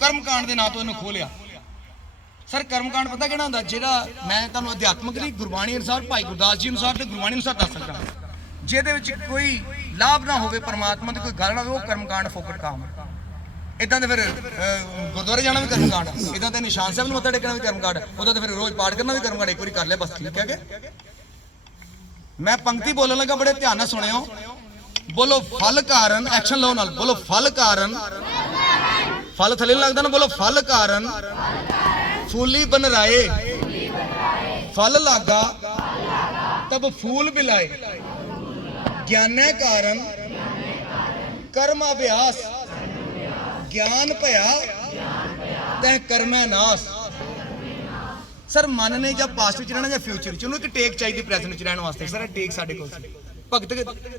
ਕਰਮਕਾਂਡ ਦੇ ਨਾਂ ਤੋਂ ਇਹਨੂੰ ਖੋਲਿਆ ਸਰ, ਕਰਮਕਾਂਡ ਪਤਾ ਕਿਹੜਾ ਹੁੰਦਾ? ਜਿਹੜਾ ਮੈਂ ਤੁਹਾਨੂੰ ਅਧਿਆਤਮਿਕ ਦੀ ਗੁਰਬਾਣੀ ਅਨੁਸਾਰ, ਭਾਈ ਗੁਰਦਾਸ ਜੀ ਅਨੁਸਾਰ ਤੇ ਗੁਰਬਾਣੀ ਅਨੁਸਾਰ ਦੱਸ ਸਕਦਾ। ਜਿਹਦੇ ਵਿੱਚ ਕੋਈ ਲਾਭ ਨਾ ਹੋਵੇ, ਪਰਮਾਤਮਾ ਦੀ ਕੋਈ ਗੱਲ ਨਾ ਹੋਵੇ, ਉਹ ਕਰਮਕਾਂਡ ਫੋਕਟ ਕੰਮ ਇਦਾਂ ਤੇ ਫਿਰ ਗੁਰਦੁਆਰੇ ਜਾਣਾ ਵੀ ਕਰਮਕਾਂਡ ਇਦਾਂ ਤੇ ਨਿਸ਼ਾਨ ਸਾਹਿਬ ਨੂੰ ਮੱਥਾ ਟੇਕਣਾ ਵੀ ਕਰਮਕਾਂਡ ਉਹਦਾ ਤੇ ਫਿਰ ਰੋਜ਼ ਪਾਠ ਕਰਨਾ ਵੀ ਕਰਮਕਾਂਡ ਇੱਕ ਵਾਰੀ ਕਰ ਲਿਆ ਬਸ, ਠੀਕ ਹੈ ਕਿ? ਮੈਂ ਪੰਕਤੀ ਬੋਲਣ ਲੱਗਾ, ਬੜੇ ਧਿਆਨ ਨਾਲ ਸੁਣਿਓ। ਬੋਲੋ ਫਲ ਕਾਰਨ ਐਕਸ਼ਨ ਲਓ ਨਾਲ। ਬੋਲੋ ਫਲ ਕਾਰਨ ਫਲ ਥੱਲੇ ਲੱਗਦਾ ਨਾ, ਬੋਲੋ, ਫਲ ਕਾਰਨ ਫੂਲੀ ਬਨ ਰਾਏ ਫਲ ਲਾਗਾ, ਤਬ ਫੂਲ ਬਿਲਾਏ। ਗਿਆਨੈ ਕਾਰਨ ਕਰਮ ਅਭਿਆਸ ਗਿਆਨ ਭਇਆ, ਤਹ ਕਰਮੈ ਨਾਸ। ਸਰ, ਮਨ ਨੇ ਜਾਂ ਪਾਸਟ ਵਿੱਚ ਰਹਿਣਾ ਜਾਂ ਫਿਊਚਰ ਵਿੱਚ, ਉਹਨੂੰ ਇੱਕ ਟੇਕ ਚਾਹੀਦੀ ਪ੍ਰੈਜ਼ੈਂਟ ਵਿੱਚ ਰਹਿਣ ਵਾਸਤੇ। ਸਰ ਟੇਕ ਸਾਡੇ ਕੋਲ ਸੀ। ਭਗਤ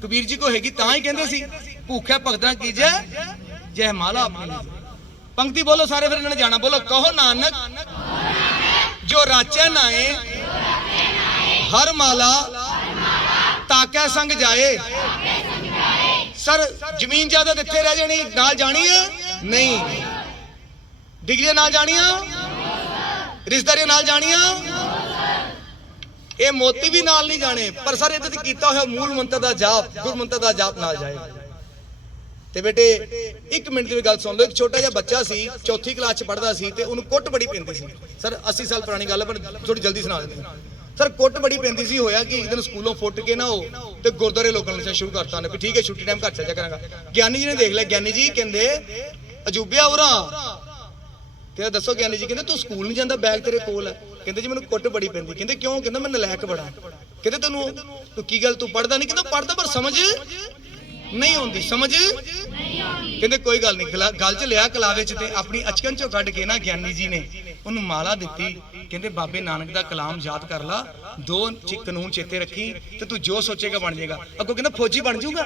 ਕਬੀਰ ਜੀ ਕੋ ਹੈਗੀ, ਤਾਂ ਹੀ ਕਹਿੰਦੇ ਸੀ ਭੁੱਖਿਆ ਭਗਤਾਂ ਕੀਜੈ ਜੈ ਮਾਲਾ ਆਪਣੀ। ਲੀਜੈ। ਪੰਕਤੀ ਬੋਲੋ ਸਾਰੇ ਫਿਰ ਇਹਨਾਂ ਨੇ ਜਾਣਾ। ਬੋਲੋ, ਕਹੋ ਨਾਨਕ, ਜੋ ਰਾਚੈ ਨਾਏ, ਹਰ ਮਾਲਾ ਤਾਕੈ ਸਰ, ਜ਼ਮੀਨ ਜਾਇਦਾਦ ਇੱਥੇ ਰਹਿ ਜਾਣੀ, ਨਾਲ ਜਾਣੀ ਹੈ ਨਹੀਂ। ਡਿਗਰੀਆਂ ਨਾਲ ਜਾਣੀਆਂ ਰਿਸ਼ਤੇਦਾਰੀਆਂ ਨਾਲ ਜਾਣੀਆਂ ਇਹ ਮੋਤੀ ਵੀ ਨਾਲ ਨਹੀਂ ਜਾਣੇ, ਪਰ ਸਰ ਇਹਦੇ ਤੇ ਕੀਤਾ ਹੋਇਆ ਮੂਲ ਮੰਤਰ ਦਾ ਜਾਪ, ਗੁਰ ਮੰਤਰ ਦਾ ਜਾਪ ਨਾਲ ਜਾਏ। ਤੇ ਬੇਟੇ, ਇੱਕ ਮਿੰਟ ਦੀ ਗੱਲ ਸੁਣ ਲਓ, ਇੱਕ ਛੋਟਾ ਜਿਹਾ ਬੱਚਾ ਸੀ, ਚੌਥੀ ਕਲਾਸ ਚ ਪੜ੍ਹਦਾ ਸੀ ਤੇ ਉਹਨੂੰ ਕੁੱਟ ਬੜੀ ਪੈਂਦੀ ਸੀ। ਸਰ 80 ਸਾਲ ਪੁਰਾਣੀ ਗੱਲ ਪਰ ਥੋੜੀ ਜਲਦੀ ਸੁਣਾ ਦਿੰਦੇ ਸਰ, ਕੁੱਟ ਬੜੀ ਪੈਂਦੀ ਸੀ, ਹੋਇਆ ਕਿ? ਇੱਕ ਦਿਨ ਸਕੂਲੋਂ ਫੁੱਟ ਕੇ ਨਾ ਉਹ ਤੇ ਗੁਰਦੁਆਰੇ ਲੋਕਾਂ ਨੇ ਸ਼ੁਰੂ ਕਰਤਾ ਨੇ ਵੀ ਠੀਕ ਹੈ, ਛੁੱਟੀ ਟਾਈਮ ਘਰ ਚੱਲ ਜਾ ਕਰਾਂਗਾ। ਗਿਆਨੀ ਜੀ ਨੇ ਦੇਖ ਲਿਆ, ਗਿਆਨੀ ਜੀ ਕਹਿੰਦੇ, ਅਜੂਬਿਆ ਉਰਾ। ਕਹਿੰਦਾ ਦੱਸੋ ਗਿਆਨੀ ਜੀ ਕਹਿੰਦੇ, ਤੂੰ ਸਕੂਲ ਨਹੀਂ ਜਾਂਦਾ, ਬੈਗ ਤੇਰੇ ਕੋਲ ਹੈ। ਕਹਿੰਦੇ ਜੀ, ਮੈਨੂੰ ਕੁੱਟ ਬੜੀ ਪੈਂਦੀ। ਕਹਿੰਦੇ, ਕਿਉਂ? ਕਹਿੰਦਾ, ਮੈਂ ਨਲਾਇਕ ਬੜਾ ਕਹਿੰਦੇ, ਤੈਨੂੰ, ਤੂੰ ਕੀ ਗੱਲ, ਤੂੰ ਪੜਦਾ ਨਹੀਂ? ਕਹਿੰਦਾ ਪੜਦਾ ਪਰ ਸਮਝ ਨਹੀਂ ਆਉਂਦੀ, ਸਮਝ? ਕਹਿੰਦੇ ਕੋਈ ਗੱਲ ਨਹੀਂ, ਗਲਾ- ਗੱਲ ਚ ਲਿਆ ਕਲਾਵੇ ਚ ਤੇ ਆਪਣੀ ਅਚਕਨ ਚੋਂ ਕੱਢ ਕੇ ਨਾ ਗਿਆਨੀ ਜੀ ਨੇ ਉਹਨੂੰ ਮਾਲਾ ਦਿੱਤੀ। ਕਹਿੰਦੇ ਬਾਬੇ ਨਾਨਕ ਦਾ ਕਲਾਮ ਯਾਦ ਕਰ ਲਾ, ਦੋ ਕਾਨੂੰਨ ਚੇਤੇ ਰੱਖੀ ਤੇ ਤੂੰ ਜੋ ਸੋਚੇਗਾ ਬਣ ਜਾਏਗਾ। ਅੱਗੋਂ ਕਹਿੰਦਾ ਫੌਜੀ ਬਣ ਜਾਊਗਾ।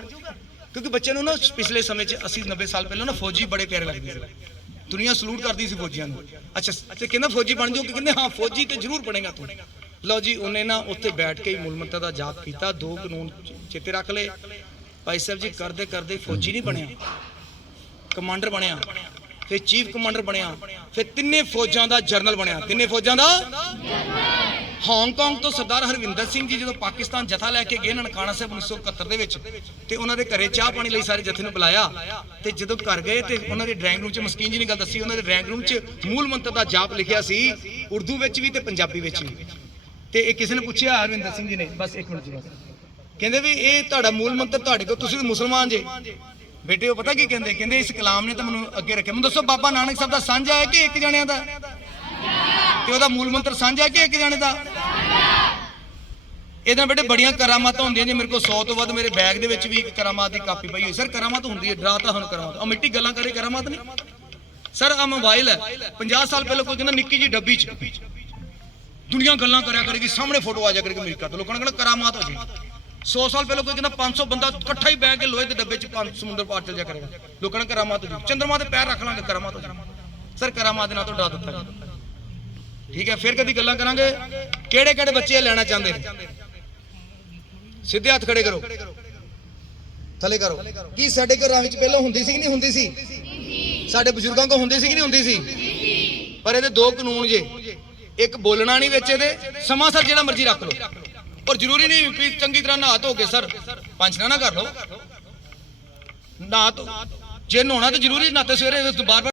ਕਿਉਂਕਿ ਬੱਚੇ ਨੂੰ ਨਾ ਪਿਛਲੇ ਸਮੇਂ 'ਚ 80 90 ਸਾਲ ਪਹਿਲਾਂ ਨਾ ਫੌਜੀ ਬੜੇ ਪਿਆਰੇ ਲੱਗਦੇ ਸੀ। ਦੁਨੀਆ ਸਲੂਟ ਕਰਦੀ ਸੀ ਫੌਜੀਆਂ ਨੂੰ। ਅੱਛਾ, ਤੇ ਕਹਿੰਦਾ ਫੌਜੀ ਬਣ ਜਾਓ ਕਿ ਕਹਿੰਦੇ ਹਾਂ, ਫੌਜੀ ਤੇ ਜ਼ਰੂਰ ਬਣੇਗਾ ਤੂੰ। ਲਓ ਜੀ, ਉਹਨੇ ਨਾ ਉੱਥੇ ਬੈਠ ਕੇ ਹੀ ਮੂਲ ਮੰਤਰ ਦਾ ਜਾਪ ਕੀਤਾ, ਦੋ ਕਾਨੂੰਨ ਚੇਤੇ ਰੱਖ ਲਏ। ਭਾਈ ਸਾਹਿਬ ਜੀ, ਕਰਦੇ ਕਰਦੇ ਫੌਜੀ ਨਹੀਂ ਬਣਿਆ। ਕਮਾਂਡਰ ਬਣਿਆ। ਫਿਰ ਚੀਫ ਕਮਾਂਡਰ ਬਣਿਆ। ਫਿਰ ਤਿੰਨੇ ਫੌਜਾਂ ਦਾ ਜਰਨਲ ਬਣਿਆ। ਤਿੰਨੇ ਫੌਜਾਂ ਦਾ? ਹਾਂਗਕਾਂਗ ਤੋਂ ਸਰਦਾਰ ਹਰਵਿੰਦਰ ਸਿੰਘ ਜੀ ਜਦੋਂ ਪਾਕਿਸਤਾਨ ਜਥਾ ਲੈ ਕੇ ਗਏ ਨਨਕਾਣਾ ਸਾਹਿਬ 1971 ਦੇ ਵਿੱਚ, ਤੇ ਉਹਨਾਂ ਦੇ ਘਰੇ ਚਾਹ ਪਾਣੀ ਲਈ ਸਾਰੇ ਜਥੇ ਨੂੰ ਬੁਲਾਇਆ। ਤੇ ਜਦੋਂ ਘਰ ਗਏ ਤੇ ਉਹਨਾਂ ਦੇ ਡਰਾਇੰਗ ਰੂਮ 'ਚ, ਮਸਕੀਨ ਜੀ ਨੇ ਗੱਲ ਦੱਸੀ, ਉਹਨਾਂ ਦੇ ਡਰਾਇੰਗ ਰੂਮ 'ਚ ਮੂਲ ਮੰਤਰ ਦਾ ਜਾਪ ਲਿਖਿਆ ਸੀ, ਉਰਦੂ ਵਿੱਚ ਵੀ ਤੇ ਪੰਜਾਬੀ ਵਿੱਚ ਵੀ। ਤੇ ਇਹ ਕਿਸੇ ਨੇ ਪੁੱਛਿਆ? ਹਰਵਿੰਦਰ ਸਿੰਘ ਜੀ ਨੇ। ਬਸ ਇੱਕ ਮਿੰਟ ਜੀ, ਬਸ। ਕਹਿੰਦੇ ਵੀ ਇਹ ਤੁਹਾਡਾ ਮੂਲ ਮੰਤਰ ਤੁਹਾਡੇ ਕੋਲ, ਤੁਸੀਂ ਮੁਸਲਮਾਨ ਜੇ। ਬੇਟੇ, ਉਹ ਪਤਾ ਕੀ ਕਹਿੰਦੇ? ਕਹਿੰਦੇ ਇਸ ਕਲਾਮ ਨੇ ਤਾਂ ਮੈਨੂੰ ਅੱਗੇ ਰੱਖਿਆ। ਮੈਨੂੰ ਦੱਸੋ, ਬਾਬਾ ਨਾਨਕ ਸਾਹਿਬ ਦਾ ਸਾਂਝਾ ਹੈ ਕਿ ਇੱਕ ਜਣਿਆਂ ਦਾ? ਤੇ ਉਹਦਾ ਮੂਲ ਮੰਤਰ ਸਾਂਝਾ ਹੈ ਕਿ ਇੱਕ ਜਣੇ ਦਾ? ਇਹਦਾਂ ਬੇਟੇ, ਬੜੀਆਂ ਕਰਾਮਾਤਾਂ ਹੁੰਦੀਆਂ ਨੇ। ਮੇਰੇ ਕੋਲ 100 ਤੋਂ ਵੱਧ ਮੇਰੇ ਬੈਗ ਦੇ ਵਿੱਚ ਵੀ ਇੱਕ ਕਰਾਮਾਤ ਦੀ ਕਾਪੀ ਪਈ ਹੋਈ। ਸਰ, ਕਰਾਮਾਤ ਹੁੰਦੀ ਹੈ ਡਰਾਤਾ ਹੁਣ ਕਰਾਮਾਤ। ਉਹ ਮਿੱਟੀ ਗੱਲਾਂ ਕਰੇ, ਕਰਾਮਾਤ ਨਹੀਂ? ਸਰ ਆ ਮੋਬਾਈਲ ਹੈ। 50 ਸਾਲ ਪਹਿਲਾਂ ਕੋਈ ਕਹਿੰਦਾ ਨਿੱਕੀ ਜੀ ਡੱਬੀ 'ਚ। ਦੁਨੀਆ ਗੱਲਾਂ ਕਰਿਆ ਕਰੇਗੀ, ਸਾਹਮਣੇ ਫੋਟੋ ਆ ਜਾ ਕਰੇਗੀ, ਅਮਰੀਕਾ ਤੋਂ। ਲੋਕਾਂ ਨੇ ਕਹਿੰਦਾ ਕਰਾਮਾਤ ਹੋ ਜਾਏਗੀ। 100 ਸਾਲ ਪਹਿਲਾਂ ਕੋਈ ਕਹਿੰਦਾ 500 ਬੰਦਾ ਇਕੱਠਾ ਹੀ ਬਹਿ ਕੇ ਲੋਹੇ ਦੇ ਡੱਬੇ 'ਚ ਪੰਜ ਸਮੁੰਦਰ ਪਾਰ ਚੱਲ ਜਾ ਕਰੇਗਾ। ਲੋਕਾਂ ਨੇ ਕਰਾਮਾਤ ਹੋ ਜਾਏਗੀ ਚੰਦਰਮਾ ਤੇ ਪੈਰ ਰੱਖ ਲਾਂਗੇ, ਕਰਾਮਾਤ ਹੋ ਜਾਏਗੀ ਸਰ, ਕਰਾਮਾਤ ਦੇ ਨਾਂ ਤੋਂ ਡਰਾ ਦਿੱਤਾ ਠੀਕ ਹੈ, ਫਿਰ ਕਦੀ ਗੱਲਾਂ ਕਰਾਂਗੇ? ਕਿਹੜੇ ਕਿਹੜੇ ਬੱਚੇ ਲੈਣਾ ਚਾਹੁੰਦੇ? ਨੇ ਸਿੱਧੇ ਹੱਥ ਖੜੇ ਕਰੋ। ਥੱਲੇ ਕਰੋ। ਕੀ ਸਾਡੇ ਘਰਾਂ ਵਿੱਚ ਪਹਿਲਾਂ ਹੁੰਦੀ ਸੀ ਕਿ ਨਹੀਂ ਹੁੰਦੀ ਸੀ? ਸਾਡੇ ਬਜ਼ੁਰਗਾਂ ਕੋਲ ਹੁੰਦੀ ਸੀ ਕਿ ਨਹੀਂ ਹੁੰਦੀ ਸੀ? ਪਰ ਇਹਦੇ ਦੋ ਕਾਨੂੰਨ ਜੇ। ਇੱਕ ਬੋਲਣਾ ਨਹੀਂ ਵਿੱਚ ਇਹਦੇ, ਸਮਾਂ ਸਰ ਜਿਹੜਾ ਮਰਜ਼ੀ ਰੱਖ ਲਓ। ਔਰ ਜ਼ਰੂਰੀ ਨਹੀਂ ਵੀ ਚੰਗੀ ਤਰ੍ਹਾਂ ਨਹਾ ਧੋ ਕੇ ਸਰ, ਪੰਜ ਨਾ ਕਰ ਲਓ। ਨਹਾ ਧੋ। ਜੇ ਨਹਾਉਣਾ ਤਾਂ ਜ਼ਰੂਰੀ ਨਾਤੇ ਸਵੇਰੇ ਬਾਰ